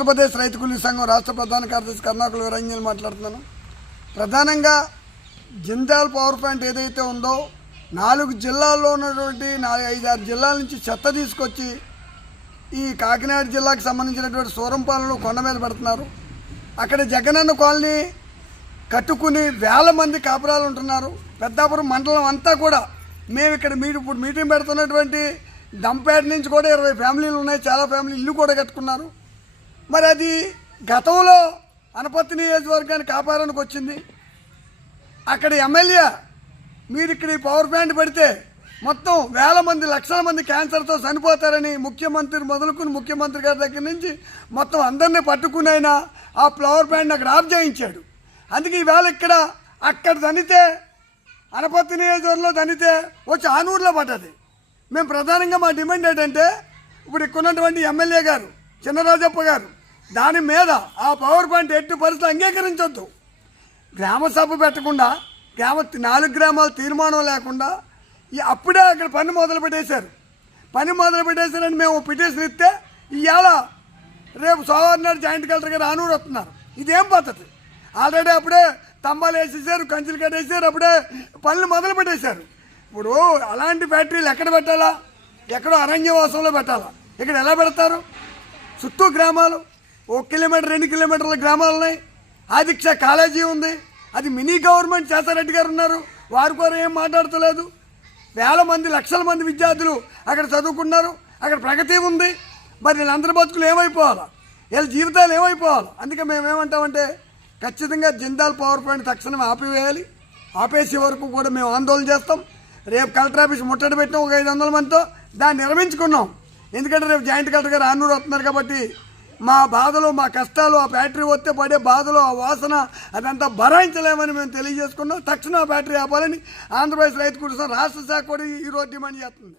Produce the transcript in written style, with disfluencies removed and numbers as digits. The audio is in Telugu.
ఆంధ్రప్రదేశ్ రైతు కూలీ సంఘం రాష్ట్ర ప్రధాన కార్యదర్శి కర్ణాకుల వీరంజన్ మాట్లాడుతున్నాను. ప్రధానంగా జిందాల్ పవర్ ప్లాంట్ ఏదైతే ఉందో 4 జిల్లాల్లో ఉన్నటువంటి 5-6 జిల్లాల నుంచి చెత్త తీసుకొచ్చి ఈ కాకినాడ జిల్లాకు సంబంధించినటువంటి సూరంపాలెంలో కొండ మీద పెడుతున్నారు. అక్కడ జగనన్న కాలనీ కట్టుకుని వేల మంది కాపురాలు ఉంటున్నారు. పెద్దాపురం మండలం అంతా కూడా మేము ఇక్కడ ఇప్పుడు మీటింగ్ పెడుతున్నటువంటి దంపేట నుంచి కూడా 20 ఫ్యామిలీలు ఉన్నాయి. చాలా ఫ్యామిలీ ఇల్లు కూడా కట్టుకున్నారు. మరి అది గతంలో అనపత్తి నియోజకవర్గాన్ని కాపాడడానికి వచ్చింది. అక్కడ ఎమ్మెల్యే మీరు ఇక్కడ ఈ పవర్ ప్లాంట్ పెడితే మొత్తం వేల మంది లక్షల మంది క్యాన్సర్తో చనిపోతారని ముఖ్యమంత్రి మొదలుకుని ముఖ్యమంత్రి గారి దగ్గర నుంచి మొత్తం అందరినీ పట్టుకుని అయినా ఆ పవర్ ప్లాంట్ని అక్కడ ఆఫ్ చేయించాడు. అందుకే ఈవేళ ఇక్కడ అక్కడ దనితే అనపత్తి నియోజకవర్గంలో దనితే వచ్చి ఆనూరులో పడ్డది. మేము ప్రధానంగా మా డిమాండ్ ఏంటంటే ఇప్పుడు ఇక్కడ ఉన్నటువంటి ఎమ్మెల్యే గారు చిన్నరాజప్ప గారు దాని మీద ఆ పవర్ ప్లాంట్ ఎట్టి పరిస్థితులు అంగీకరించొద్దు. గ్రామ సభ పెట్టకుండా 4 గ్రామాల తీర్మానం లేకుండా అప్పుడే అక్కడ పని మొదలు పెట్టేశారని మేము పిటిషన్ ఇస్తే ఇవాళ రేపు సోమవారం నాడు జాయింట్ కలెక్టర్ గారు ఆనూరు వస్తున్నారు. ఇదేం పద్ధతి? ఆల్రెడీ అప్పుడే తంబాలు వేసేసారు, కంచెలు కట్టేసారు, అప్పుడే పనులు మొదలు పెట్టేశారు. ఇప్పుడు అలాంటి ఫ్యాక్టరీలు ఎక్కడ పెట్టాలా? ఎక్కడో అరణ్యవాసంలో పెట్టాలా? ఇక్కడ ఎలా పెడతారు? చుట్టూ గ్రామాలు 1 కిలోమీటర్ 2 కిలోమీటర్ల గ్రామాలు ఉన్నాయి. ఆదిక్ష కాలేజీ ఉంది. అది మినీ గవర్నమెంట్ చేతారెడ్డి గారు ఉన్నారు. వారి కూడా ఏం మాట్లాడతలేదు. వేల మంది లక్షల మంది విద్యార్థులు అక్కడ చదువుకున్నారు. అక్కడ ప్రగతి ఉంది. మరి వీళ్ళందరి బతుకులు ఏమైపోవాలా? వీళ్ళ జీవితాలు ఏమైపోవాలి? అందుకే మేమేమంటామంటే ఖచ్చితంగా జిందాల్ పవర్ ప్లాంట్ తక్షణం ఆపివేయాలి. ఆపేసే వరకు కూడా మేము ఆందోళన చేస్తాం. రేపు కలెక్టర్ ఆఫీస్ ముట్టడి పెట్టినాం 500 మందితో. దాన్ని నిర్మించుకున్నాం. ఎందుకంటే రేపు జాయింట్ కలెక్టర్ గారు ఆనూరు వస్తున్నారు కాబట్టి మా బాధలు మా కష్టాలు ఆ బ్యాటరీ వస్తే పడే బాధలు ఆ వాసన అదంతా భరాయించలేమని మేము తెలియజేసుకున్నాం. తక్షణం ఆ బ్యాటరీ ఆపాలని ఆంధ్రప్రదేశ్ రైతు కూలీ సంఘం రాష్ట్ర శాఖ కూడా ఈరోజు డిమాండ్ చేస్తుంది.